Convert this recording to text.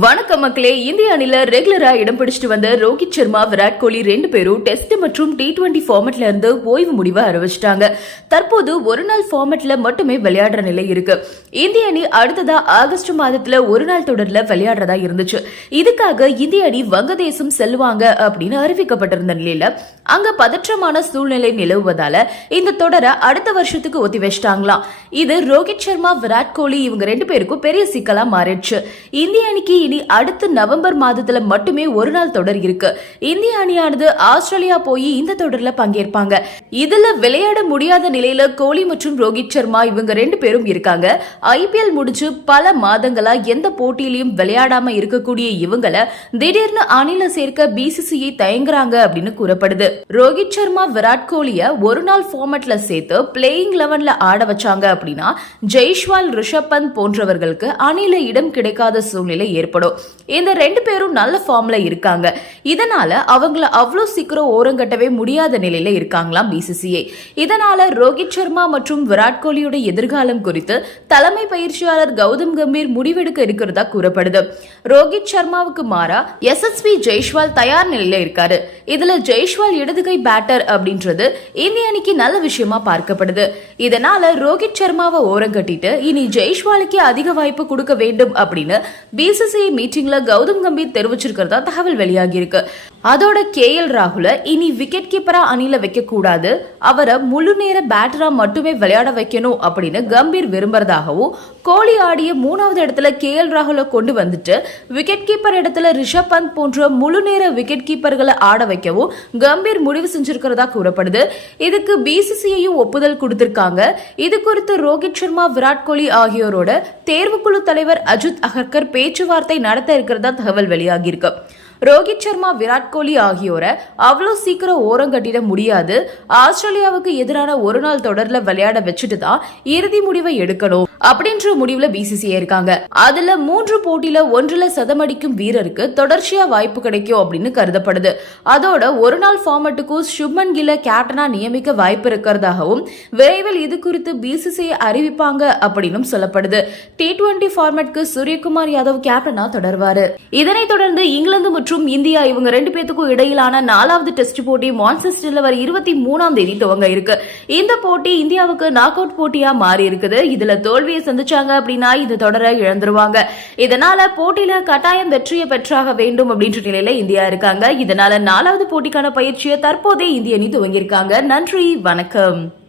வணக்கம் மக்களே. இந்திய அணில ரெகுலரா இடம் பிடிச்சிட்டு வந்த ரோஹித் சர்மா விராட் கோலி ரெண்டு பேரும் டெஸ்ட் மற்றும் டி டுவெண்டி ஃபார்மட்ல இருந்து ஓய்வு முடிவை அறிவிச்சிட்டாங்க. தற்போது ஒரு நாள் ஃபார்மட்ல மட்டுமே விளையாடுற நிலை இருக்கு. இந்திய அணி அடுத்ததா ஆகஸ்ட் மாதத்துல ஒரு நாள் தொடர்ல விளையாடுறதா இருந்துச்சு. இதுக்காக இந்திய அணி வங்கதேசம் செல்வாங்க அப்படின்னு அறிவிக்கப்பட்டிருந்த நிலையில அங்க பதற்றமான சூழ்நிலை நிலவுவதால இந்த தொடரை அடுத்த வருஷத்துக்கு ஒத்தி வச்சிட்டாங்களாம். இது ரோஹித் சர்மா விராட் கோலி இவங்க ரெண்டு பேருக்கும் பெரிய சிக்கலா மாறிடுச்சு. இந்திய அணிக்கு இனி அடுத்த நவம்பர் மாதத்துல மட்டுமே ஒரு நாள் தொடர் இருக்கு. இந்திய அணியானது ஆஸ்திரேலியா போய் இந்த தொடர்ல பங்கேற்பாங்க. இதுல விளையாட முடியாத நிலையில கோலி மற்றும் ரோஹித் சர்மா இவங்க ரெண்டு பேரும் இருக்காங்க. ஐபிஎல் முடிச்சு பல மாதங்களா எந்த போட்டியிலையும் விளையாடாம இருக்கக்கூடிய இவங்கள திடீர்னு அணில சேர்க்க பிசிசிஐ தயங்குறாங்க அப்படின்னு கூறப்படுது. ரோஹித் சர்மா விராட் கோலிய ஒரு நாள் ஃபார்மட்ல சேர்த்து பிளேயிங் லெவன்ல ஆட வச்சாங்க அப்படின்னா ஜெய்ஷ்வால் ரிஷப் பந்த் போன்றவர்களுக்கு அணில இடம் கிடைக்காத சூழ்நிலை ஏற்படும். ஏற்படும். இந்த ரெண்டு பேரும் நல்ல ஃபார்ம்ல இருக்காங்க. இதனால அவங்கள அவ்வளோ சீக்கிரம் ஓரங்கட்டவே முடியாத நிலையில இருக்காங்களாம் பிசிசிஐ இதனால ரோஹித் சர்மா மற்றும் விராட் கோலியோட எதிர்காலம் குறித்து தலைமை பயிற்சியாளர் கௌதம் கம்பீர் முடிவெடுக்க இருக்கிறதா கூறப்படுது. ரோஹித் சர்மாவுக்கு மாறா எஸ்எஸ்பி ஜெய்ஷ்வால் தயார் நிலையில இருக்காரு. இதுல ஜெய்ஷ்வால் இடதுகை பேட்டர் அப்படின்றது இந்திய அணிக்கு நல்ல விஷயமா பார்க்கப்படுது. இதனால ரோஹித் சர்மாவை ஓரங்கட்டிட்டு இனி ஜெய்ஷ்வாலுக்கு அதிக வாய்ப்பு கொடுக்க வேண்டும் அப்படின்னு பிசிசி பிசிசிஐ மீட்டிங்ல கௌதம் கம்பீர் தெரிவிச்சிருக்கிறதா தகவல் வெளியாகி இருக்கு அதோட கே எல் ராகுல இனி விக்கெட் கீப்பரா அணியில வைக்க கூடாது. அவரை முழு நேர பேட்டரா மட்டுமே விளையாட வைக்கணும் அப்படின்னு கம்பீர் விரும்புறதாகவும் கோலி ஆடிய மூணாவது இடத்துல கே எல் ராகுல கொண்டு வந்துட்டு விக்கெட் கீப்பர் இடத்துல ரிஷப் பந்த் போன்ற முழு நேர விக்கெட் கீப்பர்களை ஆட வைக்கவும் கம்பீர் முடிவு செஞ்சிருக்கிறதா கூறப்படுது. இதுக்கு பிசிசிஐயும் ஒப்புதல் கொடுத்திருக்காங்க. இது குறித்து ரோஹித் சர்மா விராட் கோலி ஆகியோரோட தேர்வுக்குழு தலைவர் அஜித் அகர்கர் பேச்சுவார்த்தை நடத்த இருக்கிறதா தகவல் வெளியாகியிருக்கு. ரோஹித் சர்மா விராட் கோலி ஆகியோரை அவ்வளோ சீக்கிரம் ஓரம் கட்டிட முடியாது. ஆஸ்திரேலியாவுக்கு எதிரான ஒரு நாள் தொடர்ல விளையாட வச்சுட்டு தான் இறுதி முடிவை எடுக்கணும். அப்படின்ற முடிவுல பிசிசிஐ இருக்காங்க. அதுல மூன்று போட்டியில ஒன்றுல சதமடிக்கும் வீரருக்கு தொடர்ச்சியா வாய்ப்பு கிடைக்கும் அப்படின்னு கருதப்படுது. அதோட ஒரு நாள் ஃபார்மட்டுக்கும் சுப்மன் கில கேப்டனா நியமிக்க வாய்ப்பு இருக்கிறதாகவும் விரைவில் இது குறித்து பிசிசிஐ அறிவிப்பாங்க அப்படின்னு சொல்லப்படுது. டி டுவெண்டி ஃபார்மேட்க்கு சூரியகுமார் யாதவ் கேப்டனா தொடர்வாரு. இதனைத் தொடர்ந்து இங்கிலாந்து மற்றும் இந்தியா இவங்க ரெண்டு பேத்துக்கும் இடையிலான நாலாவது டெஸ்ட் போட்டி மான்செஸ்டர்ல வர இருபத்தி மூணாம் தேதி துவங்க இருக்கு. இந்த போட்டி இந்தியாவுக்கு நாக் அவுட் போட்டியா மாறி இருக்குது. இதுல தோல்வியை சந்திச்சாங்க அப்படின்னா இந்த தொடரை இழந்துருவாங்க. இதனால போட்டியில கட்டாயம் வெற்றியை பெற்றாக வேண்டும் அப்படின்ற நிலையில இந்தியா இருக்காங்க. இதனால நாலாவது போட்டிக்கான பயிற்சியை தற்போதே இந்திய அணி துவங்கியிருக்காங்க. நன்றி வணக்கம்.